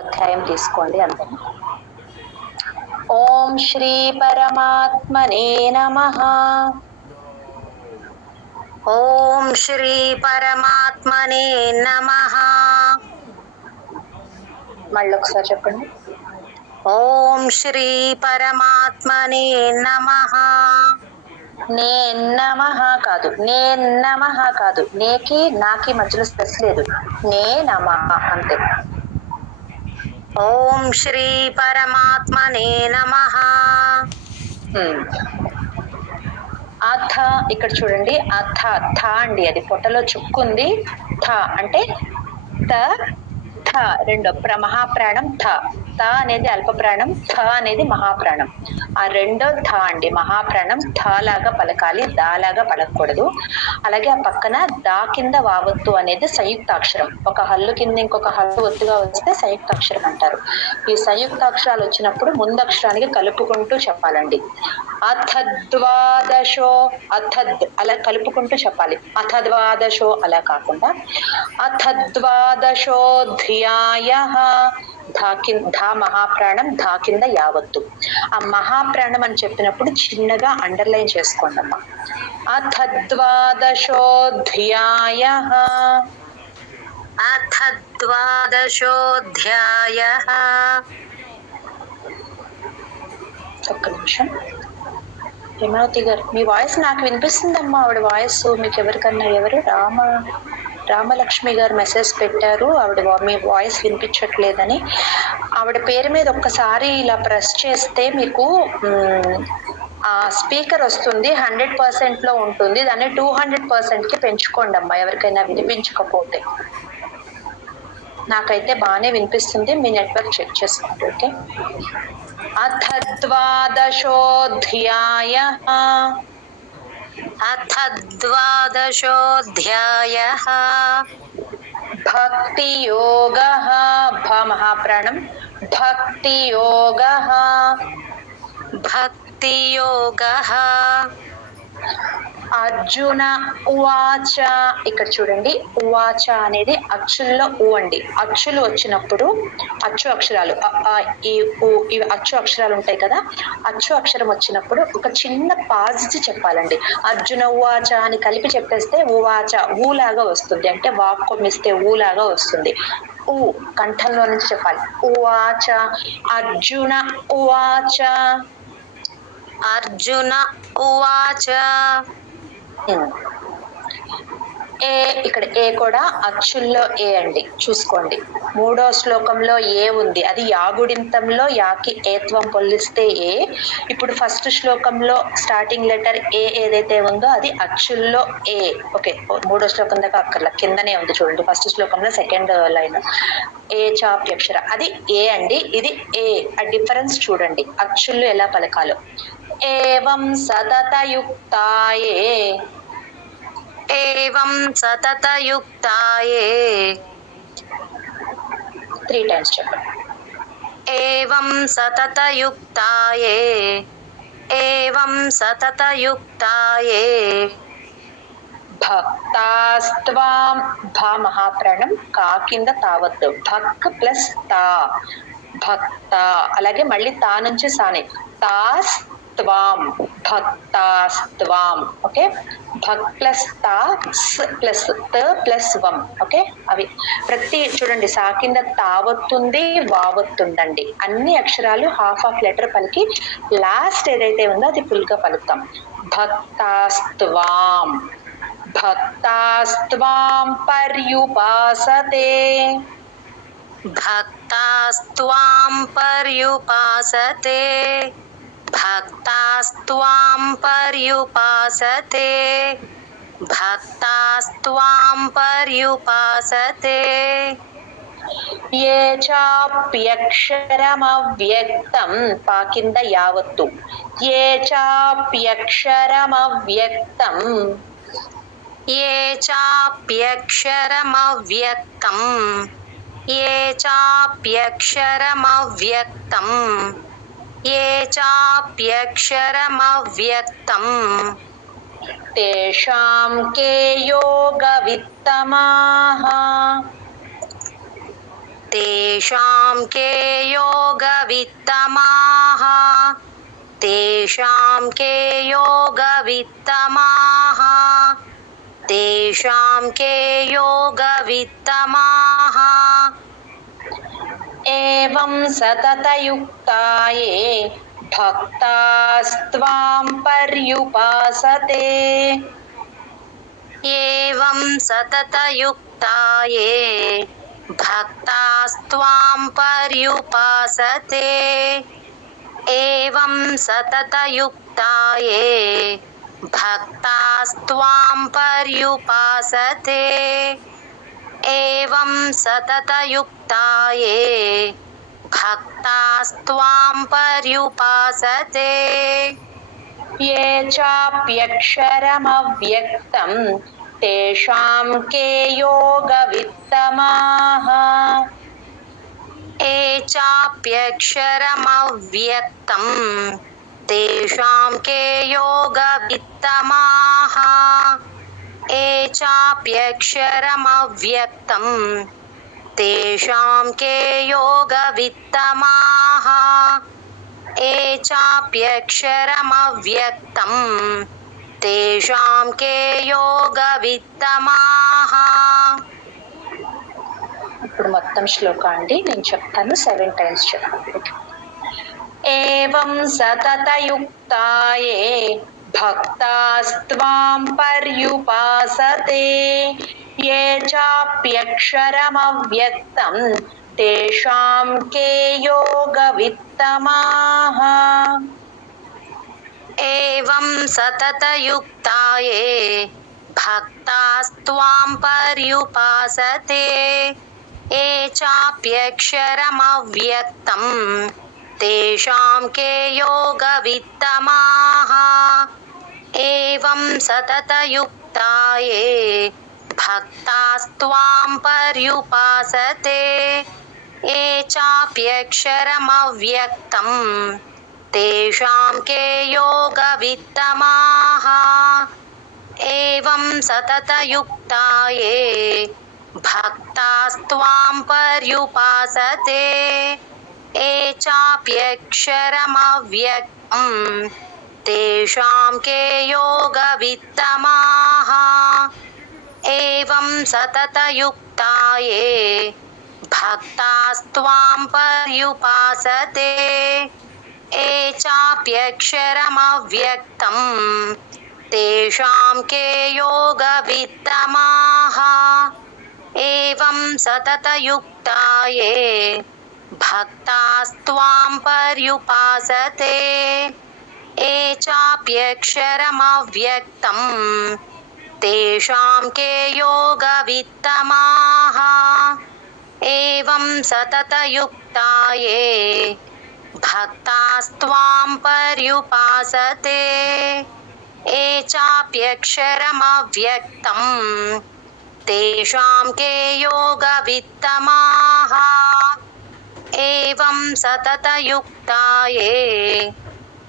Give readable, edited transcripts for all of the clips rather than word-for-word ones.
అధ్యాయం తీసుకోండి అంతే. ఓం శ్రీ పరమాత్మనే నమః. ఓం శ్రీ పరమాత్మనే నమః. మళ్ళీ ఒకసారి చెప్పండి. ఓం శ్రీ పరమాత్మనే నమః. నమః కాదు, నమః కాదు, నేకి నాకి మధ్యలో స్పెస్ లేదు. నమః అంతే. ఓం శ్రీ పరమాత్మనే నమః. అథ ఇక్కడ చూడండి, అథ థ అండి, అది పొట్టలో చుక్కుంది. థ అంటే త థ రెండో మహాప్రాణం. థ అనేది అల్ప ప్రాణం, థ అనేది మహాప్రాణం. ఆ రెండో థ అండి మహాప్రాణం. థ లాగా పలకాలి, దా లాగా పలకూడదు. అలాగే ఆ పక్కన దా కింద వావత్తు అనేది సంయుక్తాక్షరం. ఒక హల్లు కింద ఇంకొక హల్లు ఒత్తుగా వస్తే సంయుక్తాక్షరం అంటారు. ఈ సంయుక్తాక్షరాలు వచ్చినప్పుడు ముందక్షరానికి కలుపుకుంటూ చెప్పాలండి. అథద్వాదశో, అథద్ అలా కలుపుకుంటూ చెప్పాలి. అథద్వాదశో అలా కాకుండా అథద్వాదశోధ్యాయః. ధా మహాప్రాణం, ధా కింద యావత్తు. ఆ మహాప్రాణం అని చెప్పినప్పుడు చిన్నగా అండర్లైన్ చేసుకోండి అమ్మా. అథద్వాదశోధ్యాయః, అథద్వాదశోధ్యాయః. ఒక్క నిమిషం. హేమావతి గారు మీ వాయిస్ నాకు వినిపిస్తుందమ్మా. ఆవిడ వాయిస్ మీకు ఎవరికన్నా ఎవరు రామలక్ష్మి గారు మెసేజ్ పెట్టారు, ఆవిడ మీ వాయిస్ వినిపించట్లేదని. ఆవిడ పేరు మీద ఒక్కసారి ఇలా ప్రెస్ చేస్తే మీకు ఆ స్పీకర్ వస్తుంది. 100% లో ఉంటుంది. దాన్ని 200% కి పెంచుకోండి అమ్మా, ఎవరికైనా వినిపించకపోతే. నాకైతే బాగానే వినిపిస్తుంది, మీ నెట్వర్క్ చెక్ చేసుకోండి. ఓకే. అథద్వాదశోధ్యాయః, అథద్వాదశోధ్యాయః. భక్తి యోగః, భ మహాప్రాణం, భక్తి యోగః, భక్తి యోగః. అర్జున ఉవాచ, ఇక్కడ చూడండి, ఉవాచ అనేది అచ్చుల్లో ఊ అండి. అచ్చులు వచ్చినప్పుడు అచ్చు అక్షరాలు ఈ అచ్చు అక్షరాలు ఉంటాయి కదా, అచ్చు అక్షరం వచ్చినప్పుడు ఒక చిన్న పాజ్ చెప్పాలండి. అర్జున ఉవాచ అని కలిపి చెప్పేస్తే ఉవాచ ఊలాగా వస్తుంది, అంటే వాక్ కొమ్మిస్తే ఊలాగా వస్తుంది. ఊ కంఠంలో నుంచి చెప్పాలి. ఉవాచ, అర్జున ఉవాచ, అర్జున ఉవాచ. ఏ ఇక్కడ ఏ కూడా అచ్చుల్లో ఏ అండి, చూసుకోండి. మూడో శ్లోకంలో ఏ ఉంది, అది యాగుడింతంలో యాకి ఏత్వం పొల్లిస్తే ఏ. ఇప్పుడు ఫస్ట్ శ్లోకంలో స్టార్టింగ్ లెటర్ ఏ ఏదైతే ఉందో అది అచ్చుల్లో ఏ. ఓకే, మూడో శ్లోకం దాకా అక్కర్లా, కిందనే ఉంది చూడండి. ఫస్ట్ శ్లోకంలో సెకండ్ లైన్ ఏ చాప్యక్షర, అది ఏ అండి, ఇది ఏ. ఆ డిఫరెన్స్ చూడండి, అచ్చుల్లో ఎలా పలకాలో. ఏవం సతతయుక్తాయే, ఏవం సతతయుక్తాయే. 3 times చెప్పండి. ఏవం సతతయుక్తాయే, ఏవం సతతయుక్తాయే. భక్తాస్త్వాం, భ మహాప్రాణం, కా కింద తావద్దు. భక్ ప్లస్ తా, భక్త. అలాగే మళ్ళీ తా నుంచి సానే, తాస్ త్వాం, భక్తాస్త్వాం. ఓకే, భక్ ప్లస్ తా, స్ ప్లస్ త ప్లస్ వం. ఓకే, అవి ప్రతి చూడండి, సా కింద తావత్తుంది, వావత్తుందండి. అన్ని అక్షరాలు హాఫ్ ఆఫ్ లెటర్ పలికి లాస్ట్ ఏదైతే ఉందో అది ఫుల్ గా పలుకుతాం. భక్తాస్త్వాం, భక్తాస్త్వాం పర్యుపాసతే, భక్తాస్త్వాం పర్యుపాసతే, భక్తాస్త్వాం పర్యుపాసతే, భక్తాస్త్వాం పర్యుపాసతే. ఏ చాప్యక్షరమవ్యక్తం, పా కింద యావత్తు. ఏ చాప్యక్షరమవ్యక్తం, ఏ చాప్యక్షరమవ్యక్తం, ఏ చాప్యక్షరమవ్యక్తం, ఏ చాప్యక్షరమవ్యక్తం. తేషాం కే యోగవిత్తమాః, तेषां के योगवित्तमाः तेषां के योगवित्तमाः तेषां के योगवित्तमाः एवं सततयुक्ता ये भक्तास्त्वां पर्युपासते एवं सततयुक्ता ये भक्तास्त्वां पर्युपासते एवं सततयुक्ता ये भक्तास्त्वां पर्युपासते एवं सततयुक्ता ये भक्तास्त्वां पर्युपासते ये चाप्यक्षरमव्यक्तं तेषां के योगवित्तमाः ये चाप्यक्षरमव्यक्तं तेषां के योगवित्तमाः ये चाप्यक्षरमव्यक्तं तेषां के योगवित्तमाः ये चाप्यक्षरमव्यक्तं तेषां के योगवित्तमाः ఇప్పుడు మొత్తం శ్లోకం అండి నేను చెప్తాను 7 టైమ్స్ చెప్పండి ఏవం సతతయుక్తా యే భక్తాస్త్వాం పర్యుపాసతే ये चाप्यक्षरमव्यक्तं तेषां के योगवित्तमाः एवं सततयुक्ता ये भक्तास्त्वां पर्युपासते ये चाप्यक्षरमव्यक्तं तेषां के योगवित्तमाः एवं सततयुक्ता ये भक्तास्त्वां पर्युपासते ये चाप्यक्षरमव्यक्तं तेषां के योगवित्तमाः एवं सततयुक्ता ये भक्तास्त्वां पर्युपासते ये चाप्यक्षरमव्यक्तं तेषां के योगवित्तमाः एवं सततयुक्ता ये भक्तास्त्वां पर्युपासते ये चाप्यक्षरमव्यक्तं तेषां के योगवित्तमाः एवं सततयुक्ता ये भक्तास्त्वां पर्युपासते ये चाप्यक्षरमव्यक्तं तेषां के योगवित्तमाः एवं सततयुक्ता ये भक्तास्त्वां पर्युपासते ये चाप्यक्षरमव्यक्तं तेषां के योगवित्तमाः एवं सततयुक्ता ये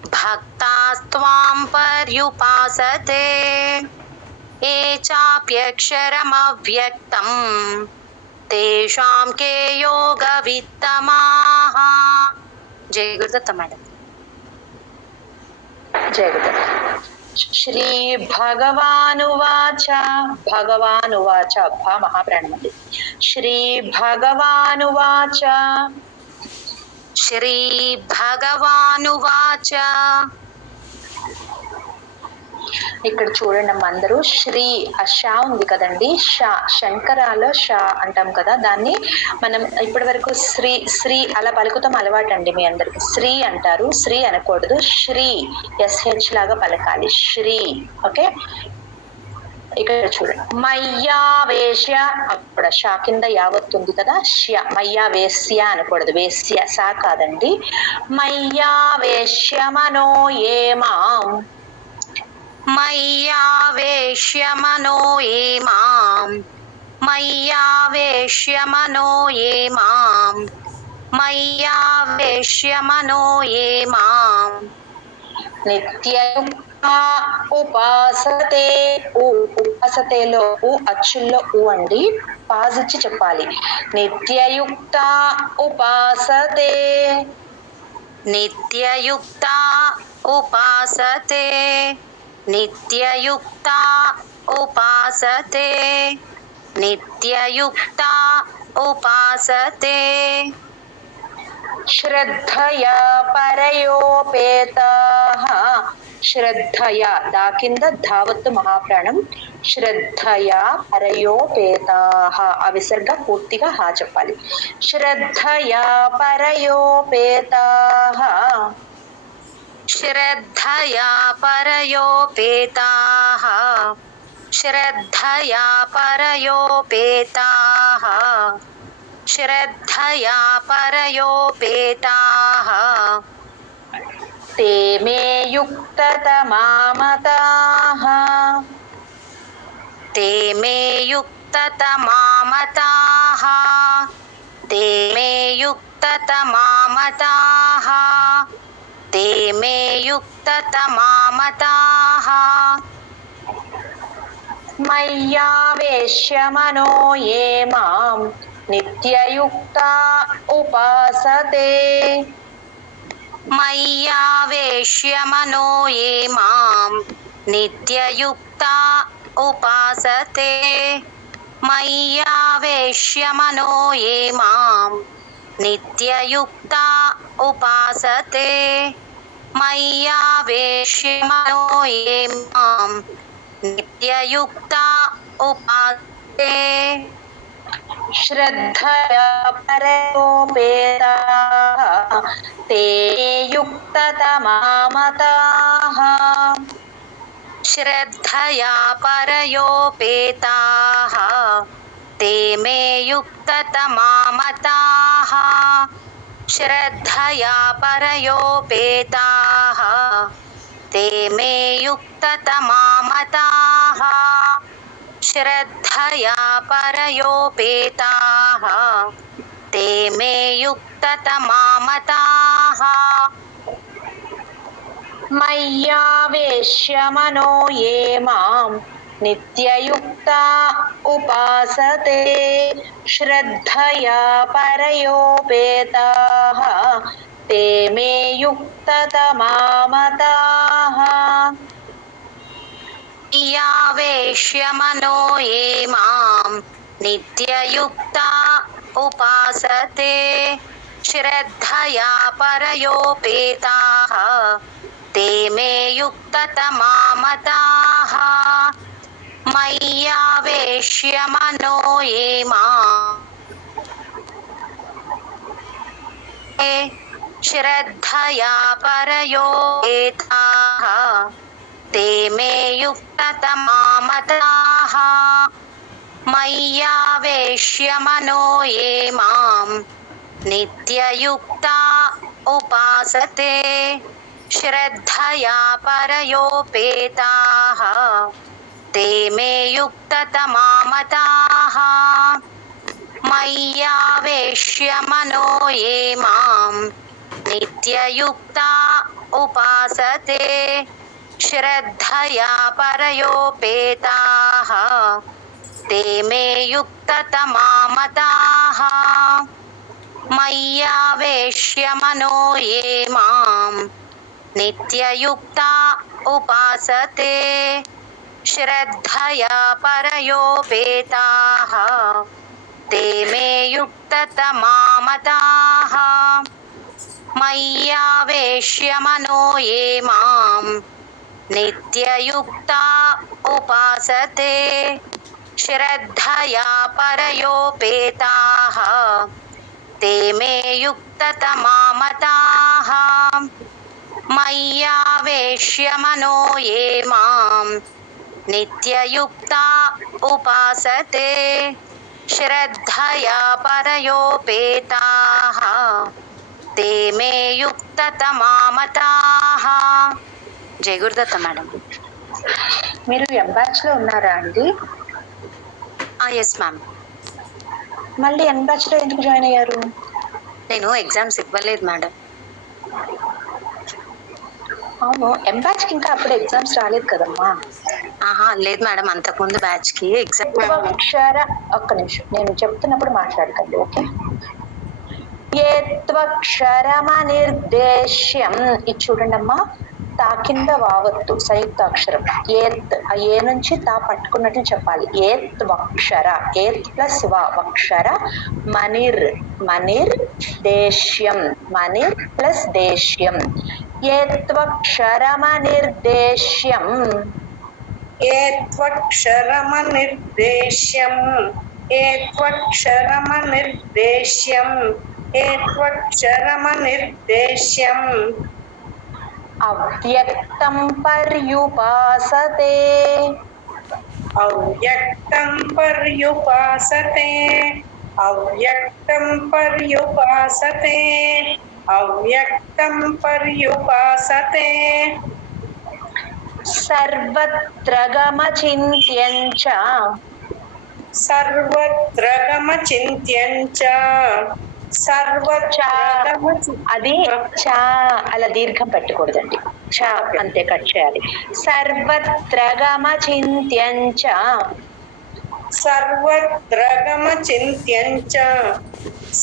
भक्तास्त्वां पर्युपासते ये चाप्यक्षरमव्यक्तं तेषां के योगवित्तमाः जय गुरुदत्त मैडम जय गुरुदत्त श्री भगवानुवाच भगवानुवाच भा महाप्राणमंडि श्री भगवानुवाच श्री भगवानुवाच ఇక్కడ చూడండి అమ్మ అందరూ శ్రీ ఆ షా ఉంది కదండి షా శంకరాలో షా అంటాం కదా దాన్ని మనం ఇప్పటి వరకు శ్రీ శ్రీ అలా పలుకుతాం అలవాటు అండి మీ అందరికి శ్రీ అంటారు శ్రీ అనకూడదు శ్రీ ఎస్హెచ్ లాగా పలకాలి శ్రీ ఓకే ఇక్కడ చూడండి మయ్యావేశ్య అప్పుడు షా కింద యావత్ ఉంది కదా ష్య మయ్యావేశ్య అనకూడదు వేశ్య సా కాదండి మయ్యావేశ్య మనో ఏ మాం मय्यावेश्य मनो ये मां मय्यावेश्य मनो ये मां मय्यावेश्य मनो ये मां ఉపాసతే ఉపాసతేలో అచ్చుల్లో అండి పాజ్ ఇచ్చి చెప్పాలి. నిత్యయుక్త ఉపాసతే నిత్యయుక్త ఉపాసతే నిత్యయుక్త ఉపాసతే నిత్యయుక్త ఉపాసతే శ్రద్ధయా పరయోపేతాః శ్రద్ధయా దా కింద ధావత్తు మహాప్రాణం శ్రద్ధయా పరయోపేతాః ఆ విసర్గ పూర్తిగా హా చెప్పాలి. శ్రద్ధయా పరయోపేతాః శ్రద్ధయా పరయోపేతాః శ్రద్ధయా పరయోపేతాః శ్రద్ధయా పరయోపేతాః ते मे युक्ततमामताः ते मे युक्ततमामताः ते मे युक्ततमामताः ते मे युक्ततमामताः मय्यावेश्य मनो ये मां नित्ययुक्ता उपासते मय्यावेश्य मनो ये मां नित्ययुक्ता उपासते मय्यावेश्य मनो ये मां नित्ययुक्ता उपासते मय्यावेश्य मनो ये मां नित्ययुक्ता उपासते श्रद्धया परयोपेताः ते युक्ततमामताः श्रद्धया परयोपेताः ते मे युक्ततमामताः श्रद्धया परयोपेताः ते मे युक्ततमामताः श्रद्धया परयोपेताः ते मे युक्ततमामताः मय्यावेश्य मनो ये मां नित्ययुक्ता उपासते श्रद्धया परयोपेताः ते मे युक्ततमामताः यावेश्य मनो ये मां नित्ययुक्ता उपासते श्रद्धया परयोपेताः ते मे युक्ततमामताः मय्यावेश्य मनो ये मां श्रद्धया परयोपेताः ते मे युक्ततमामताः मय्यावेश्य मनो ये मां नित्ययुक्ता उपासते श्रद्धया परयोपेताः ते मे युक्ततमामताः मय्यावेश्य मनो ये मां नित्ययुक्ता उपासते श्रद्धया परयोपेताः ते मे युक्ततमामताः मय्यावेश्य मनो ये मां नित्ययुक्ता उपासते श्रद्धया परयोपेताः ते मे युक्ततमामताः मय्यावेश्य मनो ये मां नित्ययुक्ता उपासते श्रद्धया परयोपेताः ते मे युक्ततमामताः मय्यावेश्य मनो ये मां नित्ययुक्ता उपासते श्रद्धया परयोपेताः ते मे युक्ततमामताः జై గురుదత్త మేడం. మీరు ఎం బ్యాచ్ లో ఉన్నారా అండి? Yes ma'am. మళ్ళీ ఎం బ్యాచ్ లో ఎందుకు జాయిన్ అయ్యారు? నేను ఎగ్జామ్స్ ఇవ్వలేదు మేడం. అవును, ఎంబ్యాచ్ కి ఇంకా అప్పుడు ఎగ్జామ్స్ రాలేదు కదమ్మా. ఆహా లేదు మేడం, అంతకుముందు బ్యాచ్ కి ఎగ్జామ్. త్వక్షర, ఒక్క నిమిషం నేను చెప్తున్నప్పుడు మాట్లాడకండి, ఓకే. ఏ త్వక్షరమనిర్దేశ్యం, ఇది చూడండి అమ్మా, తా కింద వావత్తు సంయుక్తాక్షరం ఏత్, ఆ ఏ నుంచి తా పట్టుకున్నట్లు చెప్పాలి. ఏత్ వక్షర, ఏత్ ప్లస్ వా వక్షర, మనిర్ మనిర్ దేశ్యం, మనిర్ ప్లస్ దేశ్యం. ఏ త్వక్షరమనిర్దేశ్యం, ఏత్వక్షరమనిర్దేశ్యం ఏత్వక్షరమనిర్దేశ్యం ఏత్వక్షరమనిర్దేశ్యం అవ్యక్తం పర్యుపాసతే, అవ్యక్తం పర్యుపాసతే అవ్యక్తం పర్యుపాసతే అవ్యక్తం పర్యుపాసతే సర్వత్ర గమచింత్యం చ, సర్వత్ర గమచింత్యం చ సర్వత్ర అది చా అలా దీర్ఘం పెట్టకూడదండి, చా అంతే కట్ చేయాలి. సర్వత్ర గమచింత్యం చ, సర్వత్ర గమచింత్యం చ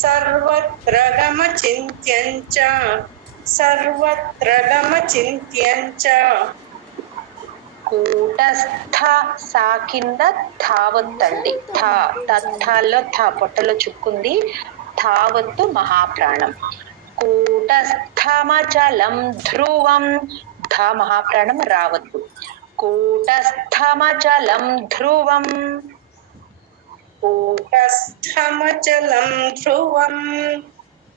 సర్వత్ర గమచింత్యం చ సర్వత్ర గమచింత్యం చ కూటస్థ, సా కింద ధావత్తండి, థా తత్థాల్లో థా పొట్టలో చుక్కుంది, ధావత్తు మహాప్రాణం. కూటస్థమచలం ధ్రువం, ధ మహాప్రాణం రావద్దు. కూటస్థమచలం ధ్రువం, కూటస్థమచలం ధ్రువం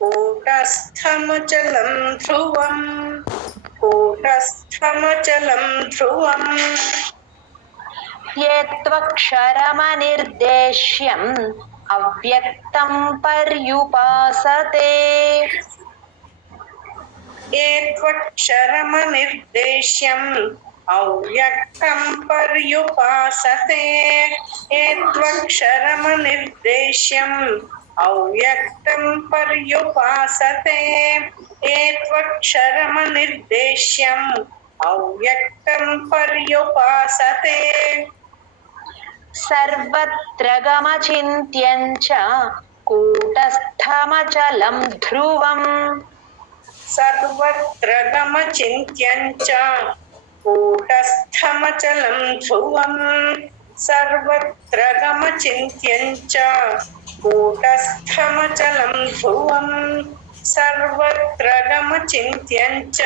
కూటస్థమచలం ధ్రువం కూటస్థమచలం ధ్రువం ఏ త్వక్షరమనిర్దేశ్యం అవ్యక్తం పర్యుపాసతే, ఏత్వక్షరమనిర్దేశ్యం అవ్యక్తం పర్యుపాసతే ఏత్వక్షరమనిర్దేశ్యం అవ్యక్తం పర్యుపాసతే ఏత్వక్షరమనిర్దేశ్యం అవ్యక్తం పర్యుపాసతే సర్వత్ర గమచింత్యం చ కూటస్థమచలం ధ్రువం, సర్వత్ర గమచింత్యం చ కూటస్థమచలం ధ్రువం సర్వత్ర గమచింత్యం చ కూటస్థమచలం ధ్రువం సర్వత్ర గమచింత్యం చ